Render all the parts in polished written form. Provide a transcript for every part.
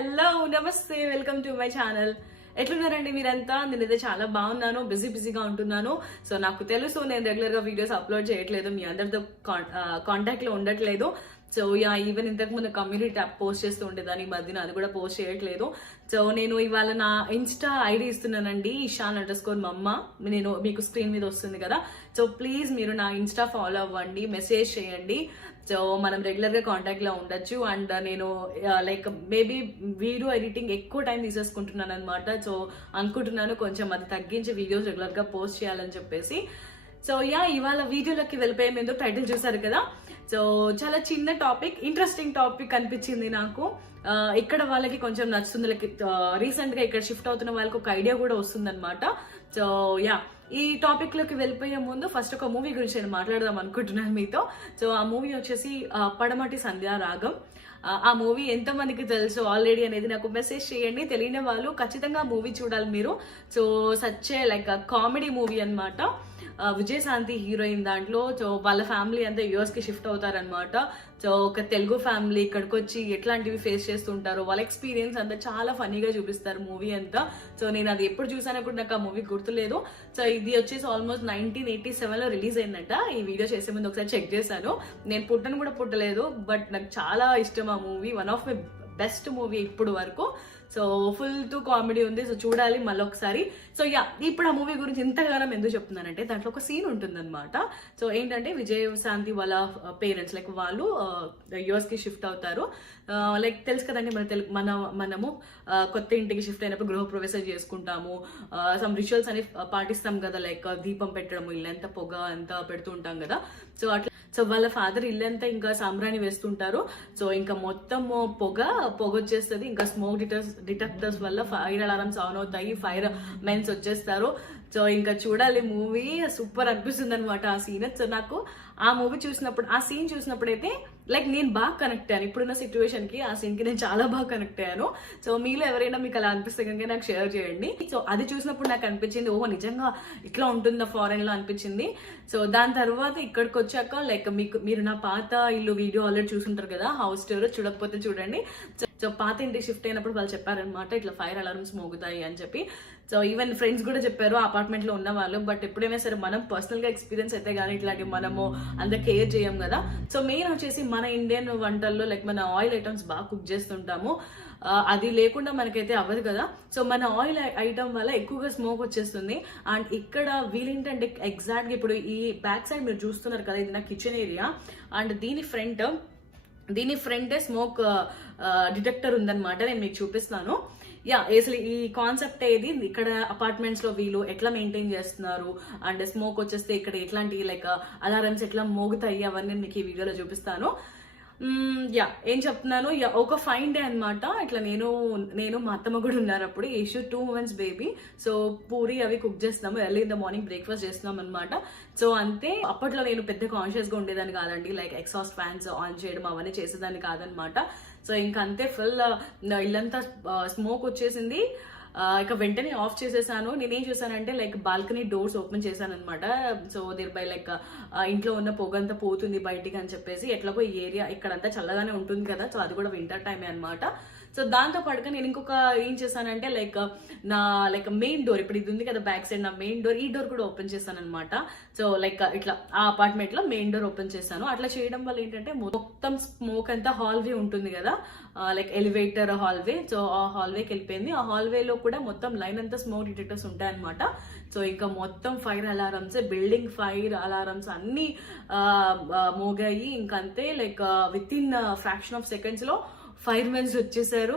Hello నమస్తే, welcome to my channel. ఎట్లున్నారండి మీరంతా? నేనైతే చాలా బాగున్నాను. బిజీగా ఉంటున్నాను. సో నాకు తెలుసు నేను రెగ్యులర్ గా వీడియోస్ అప్లోడ్ చేయట్లేదు, మీ అందరితో కాంటాక్ట్ లో ఉండట్లేదు. సో ఈవెన్ ఇంతకు ముందు కమ్యూనిటీ ట్యాబ్ పోస్ట్ చేస్తూ ఉండేదాన్ని, ఈ మధ్యన అది కూడా పోస్ట్ చేయట్లేదు. సో నేను ఇవాళ నా ఇన్స్టా ఐడి ఇస్తున్నానండి, ishan_mama. నేను మీకు స్క్రీన్ మీద వస్తుంది కదా. సో ప్లీజ్ మీరు నా ఇన్స్టా ఫాలో అవ్వండి, మెసేజ్ చేయండి. సో మనం రెగ్యులర్ గా కాంటాక్ట్ లో ఉండొచ్చు. అండ్ నేను లైక్ మేబీ వీడియో ఎడిటింగ్ ఎక్కువ టైం తీసేసుకుంటున్నాను అనమాట. సో అనుకుంటున్నాను కొంచెం అది తగ్గించి వీడియోస్ రెగ్యులర్ గా పోస్ట్ చేయాలని చెప్పేసి. సో ఇవాళ వీడియోలోకి వెళ్ళిపోయే ముందు టైటిల్ చూసారు కదా. సో చాలా చిన్న టాపిక్, ఇంట్రెస్టింగ్ టాపిక్ అనిపించింది నాకు. ఇక్కడ వాళ్ళకి కొంచెం నచ్చుతుంది, లైక్ రీసెంట్ గా ఇక్కడ షిఫ్ట్ అవుతున్న వాళ్ళకి ఒక ఐడియా కూడా వస్తుంది అనమాట. సో ఈ టాపిక్ లోకి వెళ్ళిపోయే ముందు ఫస్ట్ ఒక మూవీ గురించి నేను మాట్లాడదాం అనుకుంటున్నాను మీతో. సో ఆ మూవీ వచ్చేసి పడమటి సంధ్యా రాగం. ఆ మూవీ ఎంతమందికి తెలుసు ఆల్రెడీ అనేది నాకు మెసేజ్ చేయండి. తెలియని వాళ్ళు ఖచ్చితంగా మూవీ చూడాలి మీరు. సో సచ్చే లైక్ కామెడీ మూవీ అనమాట. విజయశాంతి హీరోయిన్ దాంట్లో. సో వాళ్ళ ఫ్యామిలీ అంతా యూఎస్ కి షిఫ్ట్ అవుతారనమాట. సో ఒక తెలుగు ఫ్యామిలీ ఇక్కడికి వచ్చి ఎట్లాంటివి ఫేస్ చేస్తుంటారో వాళ్ళ ఎక్స్పీరియన్స్ అంతా చాలా ఫనీగా చూపిస్తారు మూవీ అంతా. సో నేను అది ఎప్పుడు చూసానో కూడా నాకు ఆ మూవీ గుర్తులేదు. సో ఇది వచ్చేసి ఆల్మోస్ట్ 1987 లో రిలీజ్ అయిందంట. ఈ వీడియో చేసే ముందు ఒకసారి చెక్ చేశాను. నేను పుట్టలేదు, బట్ నాకు చాలా ఇష్టం ఆ movie. One of my best movie ఇప్పుడు వరకు. సో ఫుల్ టు కామెడీ ఉంది. సో చూడాలి మళ్ళీ ఒకసారి. సో ఇప్పుడు ఆ మూవీ గురించి ఇంతగానం ఎందుకు చెప్తున్నానంటే దాంట్లో ఒక సీన్ ఉంటుందన్నమాట. సో ఏంటంటే విజయశాంతి వాళ్ళ పేరెంట్స్ లైక్ వాళ్ళు యుఎస్ కి షిఫ్ట్ అవుతారు. లైక్ తెలుసు కదండి మనము కొత్త ఇంటికి షిఫ్ట్ అయినప్పుడు గృహప్రవేశం చేసుకుంటాము. సమ్ రిచువల్స్ అని పాటిస్తాం కదా, లైక్ దీపం పెట్టడం, ఇల్లంతా పొగ అంతా పెడుతూ ఉంటాం కదా. సో అట్లా సో వాళ్ళ ఫాదర్ ఇల్లంతా ఇంకా సాంబ్రాణి వేస్తుంటారు. సో ఇంకా మొత్తం పొగ వచ్చేస్తుంది. ఇంకా స్మోక్ డిటెక్టర్స్ వల్ల ఫైర్ అలారమ్స్ ఆన్ అవుతాయి, ఫైర్ మెన్స్ వచ్చేస్తారు. సో ఇంకా చూడాలి మూవీ, సూపర్ అనిపిస్తుంది అనమాట ఆ సీన్. సో నాకు ఆ మూవీ చూసినప్పుడు, ఆ సీన్ చూసినప్పుడైతే లైక్ నేను బాగా కనెక్ట్ అయ్యాను. ఇప్పుడున్న సిచ్యువేషన్ కి ఆ సీన్ కి నేను చాలా బాగా కనెక్ట్ అయ్యాను. సో మీలో ఎవరైనా మీకు అలా అనిపిస్తే కనుక నాకు షేర్ చేయండి. సో అది చూసినప్పుడు నాకు అనిపించింది, ఓహో నిజంగా ఇట్లా ఉంటుందా ఫారెన్ లో అనిపించింది. సో దాని తర్వాత ఇక్కడికి వచ్చాక లైక్ మీరు నా పాత ఇల్లు వీడియో ఆల్రెడీ చూసుంటారు కదా, హౌస్ టూర్, చూడకపోతే చూడండి. సో పాత ఇంటికి షిఫ్ట్ అయినప్పుడు వాళ్ళు చెప్పారనమాట ఇట్లా ఫైర్ అలారమ్స్ మోగుతాయి అని చెప్పి. సో ఈవెన్ ఫ్రెండ్స్ కూడా చెప్పారు అపార్ట్మెంట్ లో ఉన్న వాళ్ళు. బట్ ఎప్పుడైనా సరే మనం పర్సనల్ గా ఎక్స్పీరియన్స్ అయితే కానీ ఇట్లాంటి మనము అంత కేర్ చేయం కదా. సో మెయిన్ వచ్చేసి మన ఇండియన్ వంటల్లో లైక్ మన ఆయిల్ ఐటమ్స్ బాగా కుక్ చేస్తుంటాము. అది లేకుండా మనకైతే అవ్వదు కదా. సో మన ఆయిల్ ఐటమ్ వల్ల ఎక్కువగా స్మోక్ వచ్చేస్తుంది. అండ్ ఇక్కడ వీళ్ళేంటంటే ఎగ్జాక్ట్ గా ఇప్పుడు ఈ బ్యాక్ సైడ్ మీరు చూస్తున్నారు కదా, ఇది నా కిచెన్ ఏరియా. అండ్ దీని ఫ్రంటే స్మోక్ డిటెక్టర్ ఉందన్నమాట. నేను మీకు చూపిస్తాను. అసలు ఈ కాన్సెప్ట్ ఏది, ఇక్కడ అపార్ట్మెంట్స్ లో వీళ్ళు ఎట్లా మెయింటైన్ చేస్తున్నారు, అండ్ స్మోక్ వచ్చేస్తే ఇక్కడ ఎట్లాంటి లైక్ అలారమ్స్ ఎట్లా మోగుతాయి, అవన్నీ మీకు ఈ వీడియోలో చూపిస్తాను. ఏం చెప్తున్నాను, ఒక ఫైన్ డే అనమాట. ఇట్లా నేను మా అత్తమ్మ కూడా ఉన్నారు అప్పుడు. Issue 2 months baby. So puri అవి కుక్ చేస్తున్నాము, early in the morning breakfast చేస్తున్నాం అనమాట. సో అంతే. అప్పట్లో నేను పెద్ద కాన్షియస్ గా ఉండేదాన్ని కాదండి, లైక్ ఎగ్జాస్ట్ ఫ్యాన్స్ ఆన్ చేయడం అవన్నీ చేసేదాన్ని కాదనమాట. సో ఇంకా అంతే ఫుల్ ఇల్లంతా స్మోక్ వచ్చేసింది. ఇక వెంటనే ఆఫ్ చేసేసాను. నేనేం చేశానంటే లైక్ బాల్కనీ డోర్స్ ఓపెన్ చేశాను అనమాట. సో దేర్ బై లైక్ ఇంట్లో ఉన్న పొగంతా పోతుంది బయటికి అని చెప్పేసి. ఎట్లాగో ఈ ఏరియా ఇక్కడంతా చల్లగానే ఉంటుంది కదా. సో అది కూడా వింటర్ టైమే అనమాట. సో దాంతో పాటుగా నేను ఇంకొక ఏం చేశానంటే లైక్ నా మెయిన్ డోర్, ఇప్పుడు ఇది ఉంది కదా బ్యాక్ సైడ్, నా మెయిన్ డోర్, ఈ డోర్ కూడా ఓపెన్ చేశాను అనమాట. సో లైక్ ఇట్లా ఆ అపార్ట్మెంట్ లో మెయిన్ డోర్ ఓపెన్ చేశాను. అట్లా చేయడం వల్ల ఏంటంటే మొత్తం స్మోక్ అంతా హాల్వే ఉంటుంది కదా, లైక్ ఎలివేటర్ హాల్వే. సో ఆ హాల్వేకి వెళ్ళిపోయింది. ఆ హాల్వేలో కూడా మొత్తం లైన్ అంతా స్మోక్ డిటెక్టర్స్ ఉంటాయి అనమాట. సో ఇంకా మొత్తం fire alarms, building fire alarms అన్ని మోగాయి. ఇంకంతే like with in fraction of seconds లో ఫైర్ మెన్స్ వచ్చేసారు.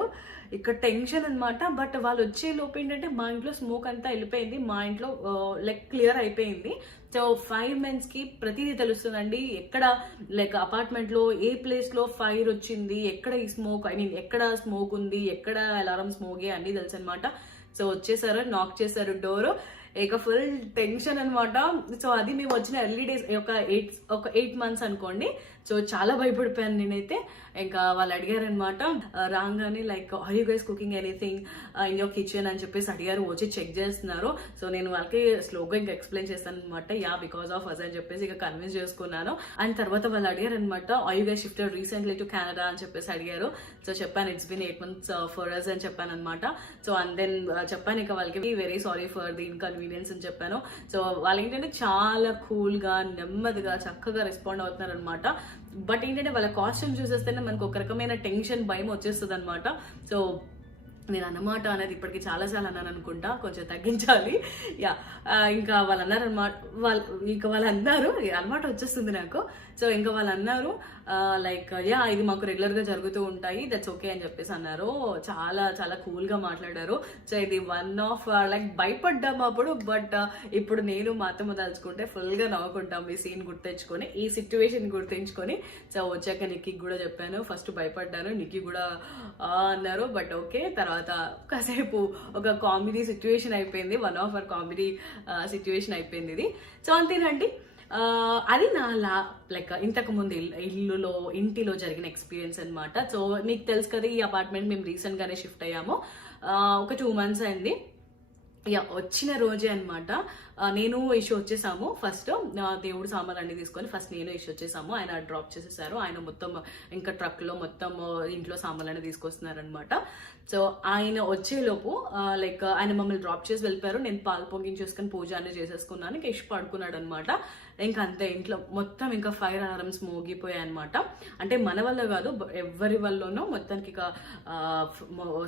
ఇక్కడ టెన్షన్ అనమాట. బట్ వాళ్ళు వచ్చే లోపు ఏంటంటే మా ఇంట్లో స్మోక్ అంతా వెళ్ళిపోయింది, మా ఇంట్లో లైక్ క్లియర్ అయిపోయింది. సో ఫైర్ మెన్స్ కి ప్రతిదీ తెలుస్తుందండి, ఎక్కడ లైక్ అపార్ట్మెంట్ లో ఏ ప్లేస్ లో ఫైర్ వచ్చింది, ఎక్కడ ఈ స్మోక్ ఎక్కడ స్మోక్ ఉంది, ఎక్కడ అలారం స్మోకే అన్ని తెలుసు అనమాట. సో వచ్చేసారు, నాక్ చేశారు డోర్. ఇక ఫుల్ టెన్షన్ అనమాట. సో అది మేము వచ్చిన ఎర్లీ డేస్ ఒక 8 months అనుకోండి. సో చాలా భయపడిపోయాను నేనైతే. ఇంకా వాళ్ళు అడిగారనమాట రాగానే like are you guys cooking anything in your kitchen అని చెప్పేసి అడిగారు. వచ్చి చెక్ చేస్తున్నారు. సో నేను వాళ్ళకి స్లోగా ఇంకా ఎక్స్ప్లెయిన్ చేస్తాను అనమాట. యా బికాస్ ఆఫ్ అస్ అని చెప్పేసి ఇక కన్విన్స్ చేసుకున్నాను. అండ్ తర్వాత వాళ్ళు అడిగారు అనమాట are you guys shifted recently to Canada అని చెప్పేసి అడిగారు. సో చెప్పాను it's been 8 months for us అని చెప్పాను అనమాట. సో అండ్ దెన్ చెప్పాను ఇక వాళ్ళకి very sorry for the inconvenience అని చెప్పాను. సో వాళ్ళు ఏంటంటే చాలా కూల్గా నెమ్మదిగా చక్కగా రెస్పాండ్ అవుతున్నారు అనమాట. బట్ ఏంటంటే వాళ్ళ కాస్ట్యూమ్ చూసేస్తేనే మనకు ఒక రకమైన టెన్షన్ భయం వచ్చేస్తుంది అనమాట. సో నేను అన్నమాట అనేది ఇప్పటికి చాలాసార్లు అన్నాను అనుకుంటా, కొంచెం తగ్గించాలి. యా ఇంకా వాళ్ళు అన్నారు అనమాట. వాళ్ళు అన్నారు అనమాట వచ్చేస్తుంది నాకు. సో ఇంకా వాళ్ళు అన్నారు లైక్ యా ఇది మాకు రెగ్యులర్గా జరుగుతూ ఉంటాయి, దట్స్ ఓకే అని చెప్పేసి అన్నారు. చాలా చాలా కూల్గా మాట్లాడారు. సో ఇది వన్ ఆఫ్ లైక్ భయపడ్డాము అప్పుడు. బట్ ఇప్పుడు నేను మా అత్తమ్మ తలుచుకుంటే ఫుల్గా నవ్వుకుంటాం ఈ సీన్ గుర్తించుకొని, ఈ సిచ్యువేషన్ గుర్తించుకొని. సో వచ్చాక నిక్కీకి కూడా చెప్పాను, ఫస్ట్ భయపడ్డాను, నిక్కీ కూడా అన్నారు. బట్ ఓకే తర్వాత కాసేపు ఒక కామెడీ సిచ్యువేషన్ అయిపోయింది. One of our comedy situation అయిపోయింది ఇది. సో అంతేనండి. అది నా లైక్ ఇంతకు ముందు ఇంటిలో జరిగిన ఎక్స్పీరియన్స్ అనమాట. సో మీకు తెలుసు కదా ఈ అపార్ట్మెంట్ మేము రీసెంట్గానే షిఫ్ట్ అయ్యాము. ఒక 2 months అయింది. యా వచ్చిన రోజే అనమాట నేను ఇష్యూ వచ్చేసాము. ఫస్ట్ దేవుడు సామాన్లు అన్ని తీసుకొని ఫస్ట్ నేను ఇష్యూ వచ్చేసాము. ఆయన డ్రాప్ చేసేసారు. ఆయన మొత్తం ఇంకా ట్రక్లో మొత్తం ఇంట్లో సామాన్లు అన్ని తీసుకొస్తున్నారనమాట. సో ఆయన వచ్చేలోపు లైక్ ఆయన మమ్మల్ని డ్రాప్ చేసి వెళ్ళిపోయారు. నేను పాలు పొంగించేసుకొని పూజ అన్నీ చేసేసుకున్నాను. ఇంకా ఇష్యూ పడుకున్నాడు అనమాట. ఇంకా అంతే ఇంట్లో మొత్తం ఇంకా ఫైర్ అలారమ్స్ మోగిపోయాయి అనమాట. అంటే మన వల్ల కాదు, ఎవరి వల్లనో మొత్తానికి ఇక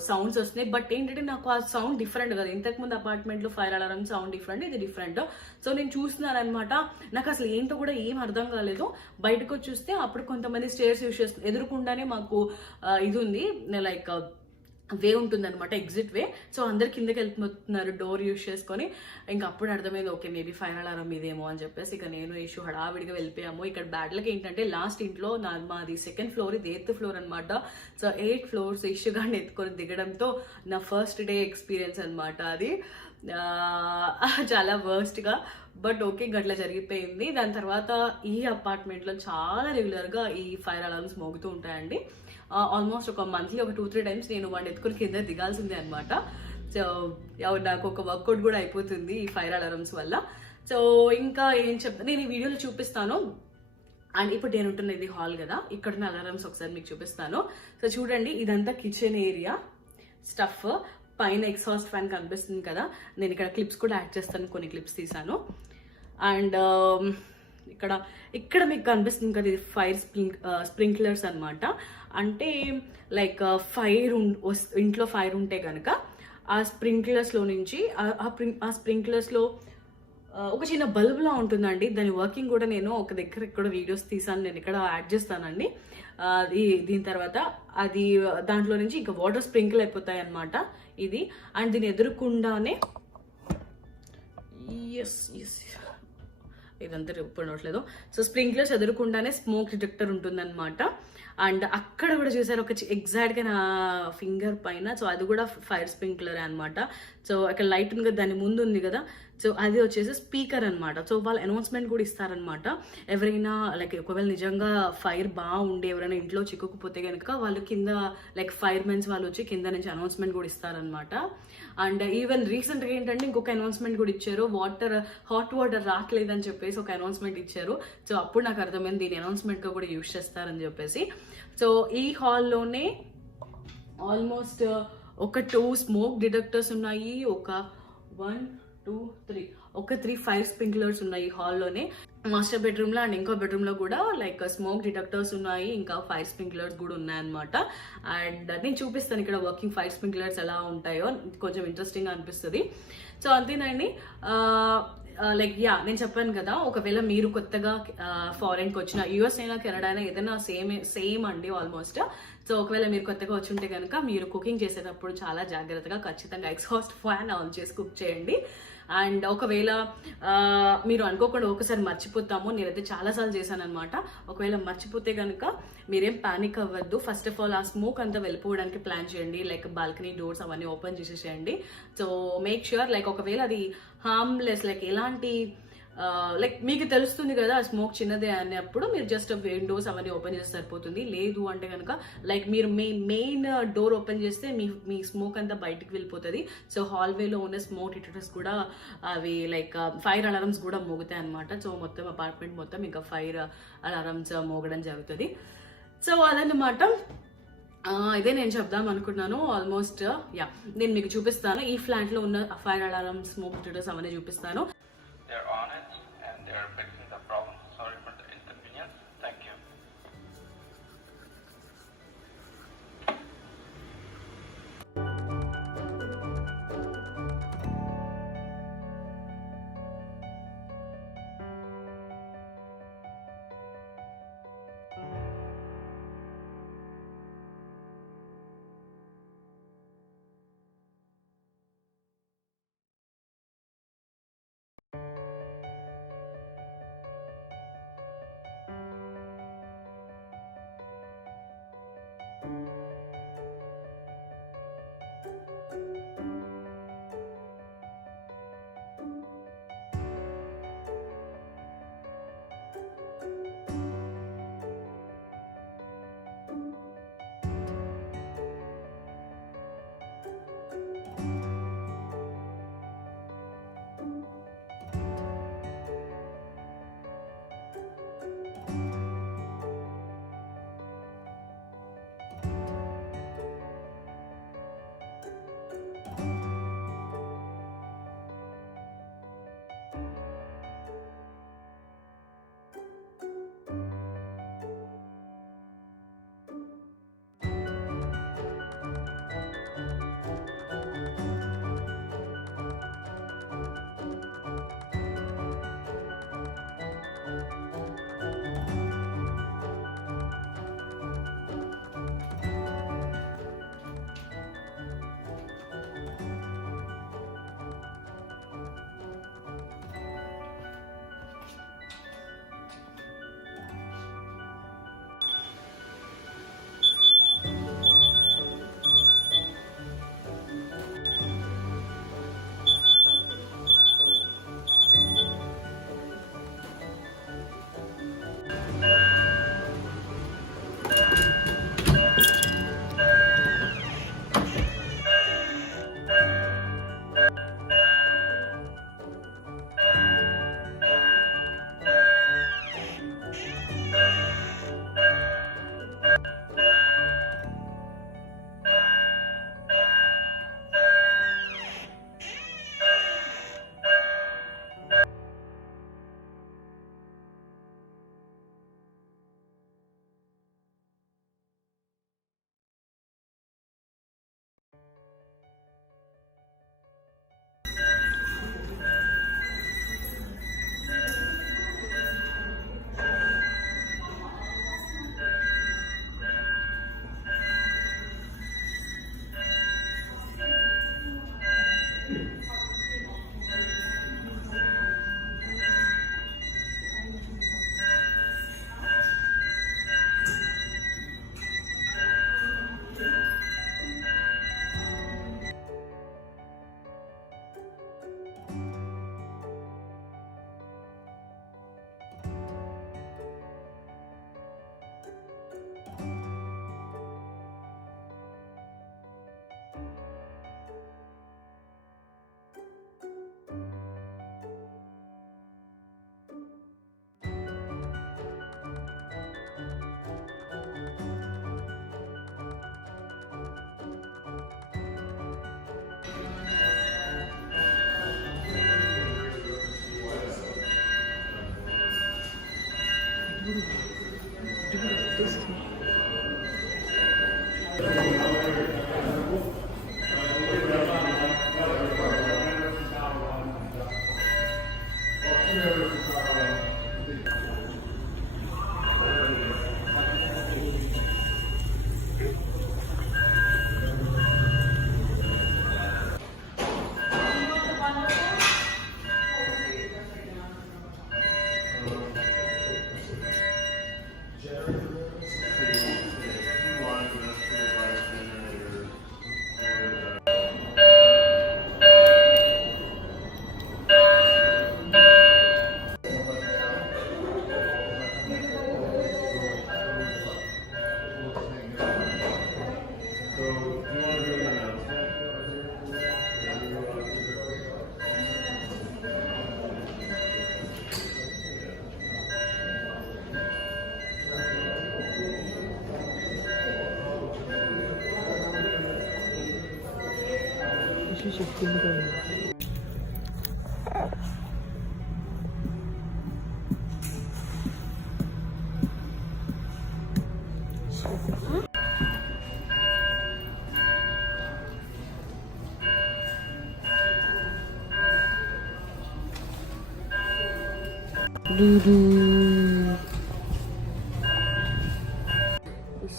సౌండ్స్ వస్తున్నాయి. బట్ ఏంటంటే నాకు ఆ సౌండ్ డిఫరెంట్ కదా. ఇంతకుముందు అపార్ట్మెంట్లో ఫైర్ అలారం సౌండ్ డిఫరెంట్, ఇది డిఫరెంట్. సో నేను చూస్తున్నాను అనమాట. నాకు అసలు ఏంటో కూడా ఏం అర్థం కాలేదు. బయటకు వచ్చి చూస్తే అప్పుడు కొంతమంది స్టేర్స్ యూస్ చేసుకుని ఎదురుకుండానే మాకు ఇది ఉంది లైక్ వే ఉంటుంది అనమాట, ఎగ్జిట్ వే. సో అందరు కిందకి వెళ్ళిపోతున్నారు డోర్ యూస్ చేసుకొని. ఇంకా అప్పుడు అర్థమైంది ఓకే మేబీ ఫైర్ అలారం ఇదేమో అని చెప్పేసి ఇక నేను ఇష్యూ హడావిడిగా వెళ్ళిపోయాము. ఇక్కడ బ్యాడ్లకి ఏంటంటే లాస్ట్ ఇంట్లో మాది 2nd floor, ఇది 8th floor అనమాట. సో 8 floors ఇష్యూ గాని ఎత్తుకొని దిగడంతో నా ఫస్ట్ డే ఎక్స్పీరియన్స్ అనమాట అది. చాలా వర్స్ట్గా. బట్ ఓకే గట్లా జరిగిపోయింది. దాని తర్వాత ఈ అపార్ట్మెంట్లో చాలా రెగ్యులర్గా ఈ ఫైర్ అలార్మ్స్ మోగుతూ ఉంటాయండి. ఆల్మోస్ట్ ఒక మంత్లీ ఒక 2-3 times నేను వాడిని ఎత్తుకొని కింద దిగాల్సిందే అనమాట. సో నాకు ఒక వర్కౌట్ కూడా అయిపోతుంది ఈ ఫైర్ అలారమ్స్ వల్ల. సో ఇంకా ఏం చెప్తాను నేను ఈ వీడియోలో చూపిస్తాను. అండ్ ఇప్పుడు నేను ఉంటున్న ఇది హాల్ కదా, ఇక్కడున్న అలారమ్స్ ఒకసారి మీకు చూపిస్తాను. సో చూడండి ఇదంతా కిచెన్ ఏరియా స్టఫ్. పైన ఎగ్జాస్ట్ ఫ్యాన్ కనిపిస్తుంది కదా, నేను ఇక్కడ క్లిప్స్ కూడా యాడ్ చేస్తాను, కొన్ని క్లిప్స్ తీసాను. అండ్ ఇక్కడ మీకు కనిపిస్తుంది కదా ఇది ఫైర్ స్ప్రింక్లర్స్ అనమాట. అంటే లైక్ ఇంట్లో ఫైర్ ఉంటే కనుక ఆ స్ప్రింక్లర్స్లో నుంచి ఆ స్ప్రింక్లర్స్లో ఒక చిన్న బల్బ్లా ఉంటుందండి. దాని వర్కింగ్ కూడా నేను ఒక దగ్గర ఇక్కడ వీడియోస్ తీసాను, నేను ఇక్కడ యాడ్ చేస్తానండి. దీని తర్వాత అది దాంట్లో నుంచి ఇంకా వాటర్ స్ప్రింకిల్ అయిపోతాయి అనమాట ఇది. అండ్ దీని ఎదురుకుండానే ఇదంతా చెప్పనట్లేదు. సో స్ప్రింక్లర్స్ ఎదురుకుండానే స్మోక్ డిటెక్టర్ ఉంటుందన్నమాట. అండ్ అక్కడ కూడా చూసారు ఒక ఎగ్జాక్ట్గా నా ఫింగర్ పైన. సో అది కూడా ఫైర్ స్ప్రింక్లర్ అనమాట. సో అక్కడ లైట్ ఉంది కదా, దాని ముందు ఉంది కదా, సో అది వచ్చేసి స్పీకర్ అనమాట. సో వాళ్ళు అనౌన్స్మెంట్ కూడా ఇస్తారనమాట. ఎవరైనా లైక్ ఒకవేళ నిజంగా ఫైర్ బాగుండి ఎవరైనా ఇంట్లో చిక్కుకుపోతే కనుక వాళ్ళు కింద లైక్ ఫైర్ మెన్స్ వాళ్ళు వచ్చి కింద నుంచి అనౌన్స్మెంట్ కూడా ఇస్తారనమాట. అండ్ ఈవెన్ రీసెంట్గా ఏంటంటే ఇంకొక అనౌన్స్మెంట్ కూడా ఇచ్చారు, హాట్ వాటర్ రావట్లేదని చెప్పేసి ఒక అనౌన్స్మెంట్ ఇచ్చారు. సో అప్పుడు నాకు అర్థమైంది దీని అనౌన్స్మెంట్గా కూడా యూజ్ చేస్తారని చెప్పేసి. సో ఈ హాల్లోనే ఆల్మోస్ట్ ఒక 2 స్మోక్ డిటెక్టర్స్ ఉన్నాయి, ఒక 1, 2, 3 ఒక 3 ఫైర్ స్ప్రింక్లర్స్ ఉన్నాయి హాల్లోనే. మాస్టర్ బెడ్రూమ్లో అండ్ ఇంకో బెడ్రూమ్లో కూడా లైక్ స్మోక్ డిటెక్టర్స్ ఉన్నాయి, ఇంకా ఫైర్ స్ప్రింక్లర్స్ కూడా ఉన్నాయన్నమాట. అండ్ నేను చూపిస్తాను ఇక్కడ వర్కింగ్ ఫైర్ స్ప్రింక్లర్స్ ఎలా ఉంటాయో, కొంచెం ఇంట్రెస్టింగ్ అనిపిస్తుంది. సో అంతేనండి. లైక్ నేను చెప్పాను కదా, ఒకవేళ మీరు కొత్తగా ఫారెన్కి వచ్చిన యూఎస్ అయినా కెనడా అయినా ఏదైనా సేమ్ అండి ఆల్మోస్ట్. సో ఒకవేళ మీరు కొత్తగా వచ్చి ఉంటే కనుక మీరు కుకింగ్ చేసేటప్పుడు చాలా జాగ్రత్తగా ఖచ్చితంగా ఎగ్జాస్ట్ ఫ్యాన్ ఆన్ చేసి కుక్ చేయండి. అండ్ ఒకవేళ మీరు అనుకోకుండా ఒకసారి మర్చిపోతాము, నేనైతే చాలాసార్లు చేశాను అనమాట. ఒకవేళ మర్చిపోతే కనుక మీరేం పానిక్ అవ్వద్దు. ఫస్ట్ ఆఫ్ ఆల్ ఆ స్మోక్ అంతా వెళ్ళిపోవడానికి ప్లాన్ చేయండి, లైక్ బాల్కనీ డోర్స్ అవన్నీ ఓపెన్ చేసేసేయండి. సో మేక్ ష్యూర్ లైక్ ఒకవేళ అది హార్మ్లెస్, లైక్ ఎలాంటి లైక్ మీకు తెలుస్తుంది కదా ఆ స్మోక్ చిన్నదే అన్నప్పుడు మీరు జస్ట్ విండోస్ అవన్నీ ఓపెన్ చేస్తే సరిపోతుంది. లేదు అంటే కనుక లైక్ మీరు మెయిన్ డోర్ ఓపెన్ చేస్తే మీ స్మోక్ అంతా బయటికి వెళ్ళిపోతుంది. సో హాల్వేలో ఉన్న స్మోక్ డిటెక్టర్స్ కూడా అవి లైక్ ఫైర్ అలారమ్స్ కూడా మోగుతాయి అనమాట. సో మొత్తం అపార్ట్మెంట్ మొత్తం ఇంకా ఫైర్ అలారమ్స్ మోగడం జరుగుతుంది. సో అదన్నమాట, ఇదే నేను చెప్దాం అనుకున్నాను. ఆల్మోస్ట్ యా నేను మీకు చూపిస్తాను, ఈ ఫ్లాట్ లో ఉన్న ఫైర్ అలారం స్మోక్ డిటెక్టర్స్ అవన్నీ చూపిస్తాను. They're on it and they're fixing the problem. Sorry for the inconvenience. Thank you.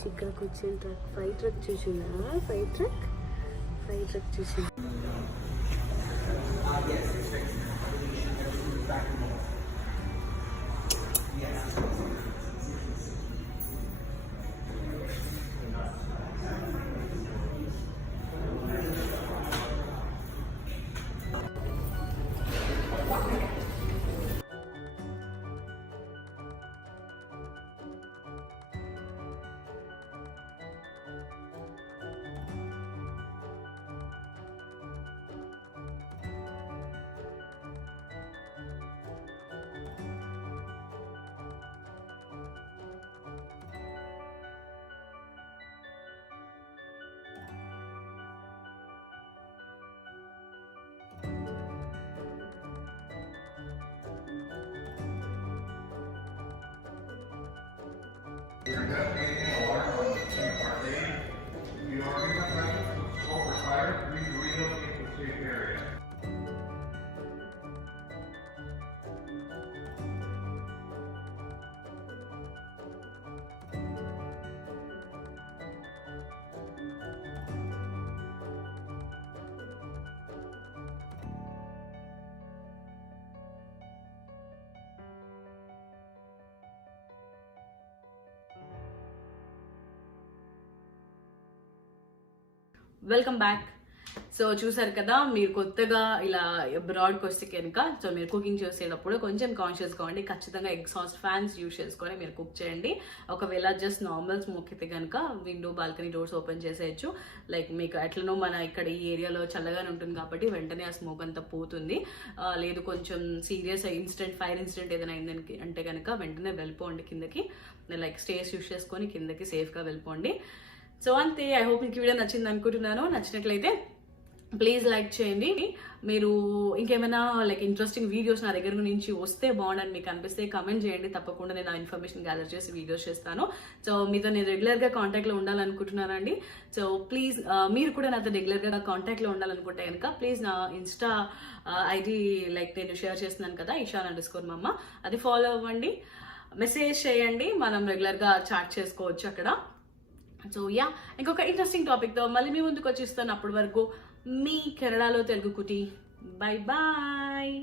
ఇక్కడికి వచ్చిన ట్రక్ ఫైర్ ట్రక్ చూసిందా ఫైర్ ట్రక్ చూసి వెల్కమ్ బ్యాక్. సో చూసారు కదా, మీరు కొత్తగా ఇలా అబ్రాడ్కి వస్తే కనుక సో మీరు కుకింగ్ చేసేటప్పుడు కొంచెం కాన్షియస్గా ఉండి ఖచ్చితంగా ఎగ్జాస్ట్ ఫ్యాన్స్ యూజ్ చేసుకొని మీరు కుక్ చేయండి. ఒకవేళ జస్ట్ నార్మల్ స్మోక్ అయితే కనుక విండో బాల్కనీ డోర్స్ ఓపెన్ చేసేయచ్చు. లైక్ మీకు ఎట్లనో మన ఇక్కడ ఈ ఏరియాలో చల్లగానే ఉంటుంది కాబట్టి వెంటనే ఆ స్మోక్ అంతా పోతుంది. లేదు కొంచెం సీరియస్ ఫైర్ ఇన్సిడెంట్ ఏదైనా అయిందని అంటే కనుక వెంటనే వెళ్ళిపోండి కిందకి. లైక్ స్టేస్ యూజ్ చేసుకొని కిందకి సేఫ్గా వెళ్ళిపోండి. సో అంతే. ఐ హోప్ మీకు వీడియో నచ్చింది అనుకుంటున్నాను. నచ్చినట్లయితే ప్లీజ్ లైక్ చేయండి. మీరు ఇంకేమైనా లైక్ ఇంట్రెస్టింగ్ వీడియోస్ నా దగ్గర నుంచి వస్తే బాగుండని మీకు అనిపిస్తే కమెంట్ చేయండి. తప్పకుండా నేను ఆ ఇన్ఫర్మేషన్ గ్యాదర్ చేసి వీడియోస్ చేస్తాను. సో మీతో నేను రెగ్యులర్గా కాంటాక్ట్లో ఉండాలనుకుంటున్నానండి. సో ప్లీజ్ మీరు కూడా నాతో రెగ్యులర్గా కాంటాక్ట్లో ఉండాలనుకుంటే కనుక ప్లీజ్ నా ఇన్స్టా ఐడి లైక్ నేను షేర్ చేస్తున్నాను కదా, ishan_mama, అది ఫాలో అవ్వండి. మెసేజ్ చేయండి, మనం రెగ్యులర్గా చాట్ చేసుకోవచ్చు అక్కడ. సో యా, ఇంకొక ఇంట్రెస్టింగ్ టాపిక్తో మళ్ళీ మీ ముందుకు వచ్చేస్తాను. అప్పటి వరకు మీ కేరళలో తెలుగు కుటి. Bye bye.